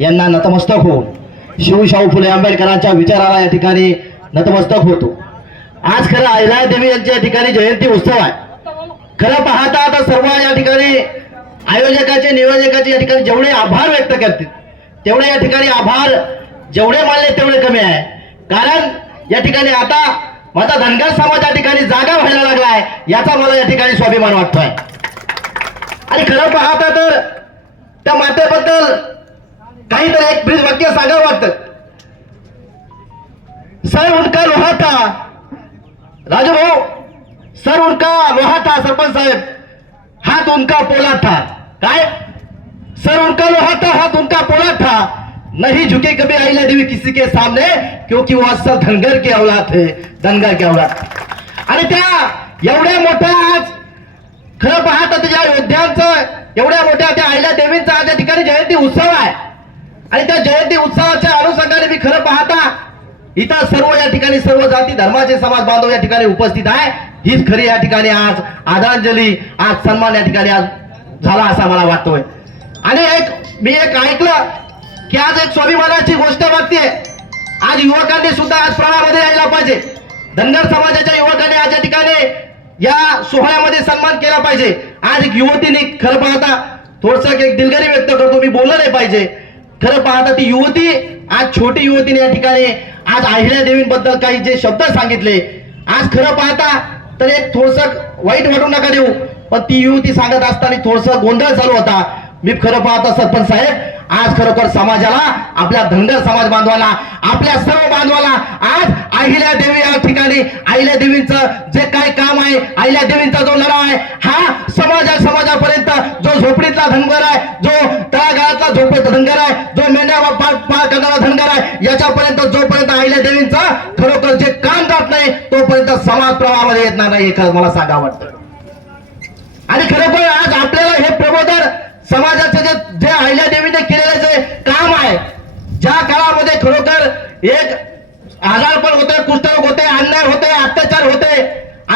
यांना नतमस्तक होऊन शिवशाहू फुले आंबेडकरांच्या विचाराला या ठिकाणी नतमस्तक होतो. आज खरं अहिल्या देवी यांच्या ठिकाणी जयंती उत्सव आहे. खरं पाहता आता सर्व या ठिकाणी आयोजकाचे नियोजकाचे या ठिकाणी जेवढे आभार व्यक्त करतील तेवढे या ठिकाणी आभार जेवढे मानले तेवढे कमी आहे. कारण या ठिकाणी आता माझा धनगर समाज या ठिकाणी जागा व्हायला लागलाय याचा मला या ठिकाणी स्वाभिमान वाटतोय. आणि खरं पाहता तर त्या मातेबद्दल काहीतरी एक ब्रिज वाक्य सांगावं वाटत. सर उनका लोहा था राजू भाऊ सर उनका लोहा था सरपंच साहेब. हात उनका पोला था काय? सर उनका लोहा था हात उनका पोला था नहीं झुके कभी अहिल्या देवी किसी के सामने क्योंकि वो असल धनगर के औलाद थे धनगर के औलाद. आणि त्या एवढ्या मोठ्या आज खरं पाहता त्याच्या योद्ध्यांचं एवढ्या मोठ्या त्या आईला देवींचा आज या ठिकाणी जयंती उत्सव आहे. आणि त्या जयंती उत्सवाच्या अनुषंगाने मी खरं पाहता इथं सर्व या ठिकाणी सर्व जाती धर्माचे समाज बांधव या ठिकाणी उपस्थित आहे. हीच खरी या ठिकाणी आज आदरांजली आज सन्मान या ठिकाणी आज झाला असा मला वाटतोय. आणि एक मी एक ऐकलं की आज एक स्वाभिमानाची गोष्ट वाटते आज युवकांनी सुद्धा आज प्रणामध्ये यायला पाहिजे. धनगर समाजाच्या युवकांनी आज या ठिकाणी या सोहळ्यामध्ये सन्मान केला पाहिजे. आज एक युवतीने खरं पाहता थोडस एक दिलगिरी व्यक्त करतो मी बोललं नाही पाहिजे. खरं पाहता ती युवती आज छोटी युवतीने या ठिकाणी आज अहिल्या देवींबद्दल काही जे शब्द सांगितले आज खरं पाहता तर एक थोडस वाईट वाटू नका देऊ पण ती युवती सांगत असताना थोडस गोंधळ चालू होता. मी खरं पाहता सरपंच साहेब आज खरोखर समाजाला आपल्या धनगर समाज बांधवाला आपल्या सर्व बांधवाला आज अहिल्या देवी या ठिकाणी अहिल्या देवींचं जे काय काम आहे अहिल्या देवींचा जो लढा आहे हा समाजा समाजापर्यंत जो झोपडीतला धनगर आहे जो तळागाळातला झोपडीत धनगर आहे मेंढ्या पार करणारा धनगर आहे. याच्यापर्यंत जोपर्यंत आईल्या देवींचा खरोखर जे काम जात नाही तोपर्यंत समाज प्रवाहामध्ये येत नाही. हे खरं मला सांगा वाटतं. आणि खरोखर आज आपल्याला हे प्रबोधन समाजाचं जे जे आईल्या देवीने केलेलं जे काम आहे ज्या काळामध्ये खरोखर एक आजारपण होते कुष्ठरोग होते अन्याय होते अत्याचार होते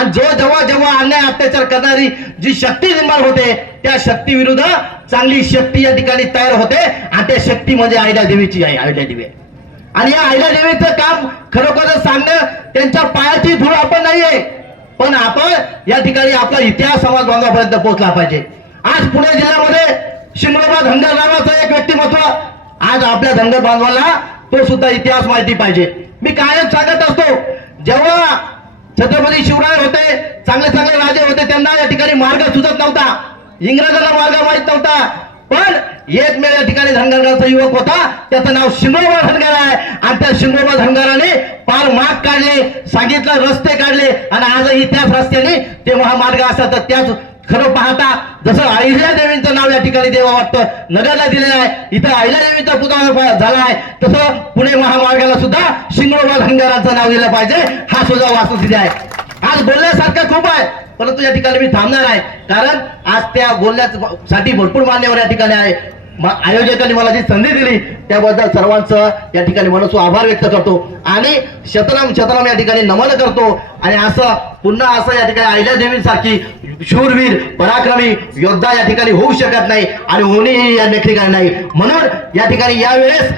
आणि जो जेव्हा जेव्हा अन्याय अत्याचार करणारी जी शक्ती निर्माण होते त्या शक्ती विरुद्ध चांगली शक्ती या ठिकाणी तयार होते आणि त्या शक्ती म्हणजे अहिल्या देवीची आहे अहिल्या देवी. आणि या आयल्या देवीचं काम खरोखर सांगणं त्यांच्या पायाची धूळ आपण नाहीये पण आपण या ठिकाणी आपला इतिहास समाज बांधवापर्यंत पोहोचला पाहिजे. आज पुणे जिल्ह्यामध्ये शिमलोबा धनगर नावाचं एक व्यक्तिमत्व आज आपल्या धनगर बांधवाला तो सुद्धा इतिहास माहिती पाहिजे. मी कायम सांगत असतो जेव्हा छत्रपती शिवराय होते चांगले चांगले राजे होते त्यांना या ठिकाणी मार्ग सुचत नव्हता. इंग्रजांना मार्ग माहीत नव्हता. पण एकमेव या ठिकाणी धनगराचा युवक होता त्याचं नाव शिंगोबा धनगर आहे. आणि त्या शिंगोबा धनगराने पार माग काढले सांगितलं रस्ते काढले आणि आजही त्याच रस्त्याने ते महामार्ग असतात. तर त्याच खरं पाहता जसं अहिल्या देवींचं नाव या ठिकाणी देवा वाटतं. नगरला दिलेलं आहे. इथं अहिल्या देवीचा पुतळा झाला आहे. तसं पुणे महामार्गाला सुद्धा शिंगोबा धनगरांचं नाव दिलं पाहिजे. हा सुद्धा वास्तुस्थिती आहे. आज बोलण्यासारखं खूप आहे. परंतु या ठिकाणी मी थांबणार आहे. कारण आज त्या बोलण्यासाठी भरपूर मान्यवर या ठिकाणी आहे. आयोजकांनी मला जी संधी दिली त्याबद्दल सर्वांचं या ठिकाणी मनसू आभार व्यक्त करतो. आणि शतनाम शतनाम या ठिकाणी नमन करतो. आणि असं पुन्हा असं या ठिकाणी आयल्या देवींसारखी शूरवीर पराक्रमी योद्धा या ठिकाणी होऊ शकत नाही. आणि होणेही या ठिकाणी नाही. म्हणून या ठिकाणी यावेळेस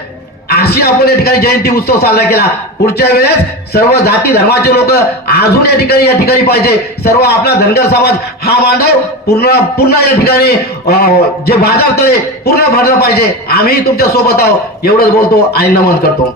अशी आपण या ठिकाणी जयंती उत्सव साजरा केला. पुढच्या वेळेस सर्व जाती धर्माचे लोक अजून या ठिकाणी या ठिकाणी पाहिजे. सर्व आपला धनगर समाज हा मांडव पूर्ण पूर्ण या ठिकाणी जे बाजार तळे पूर्ण भरलं पाहिजे. आम्ही तुमच्यासोबत आहोत. एवढंच बोलतो आणि नमन करतो.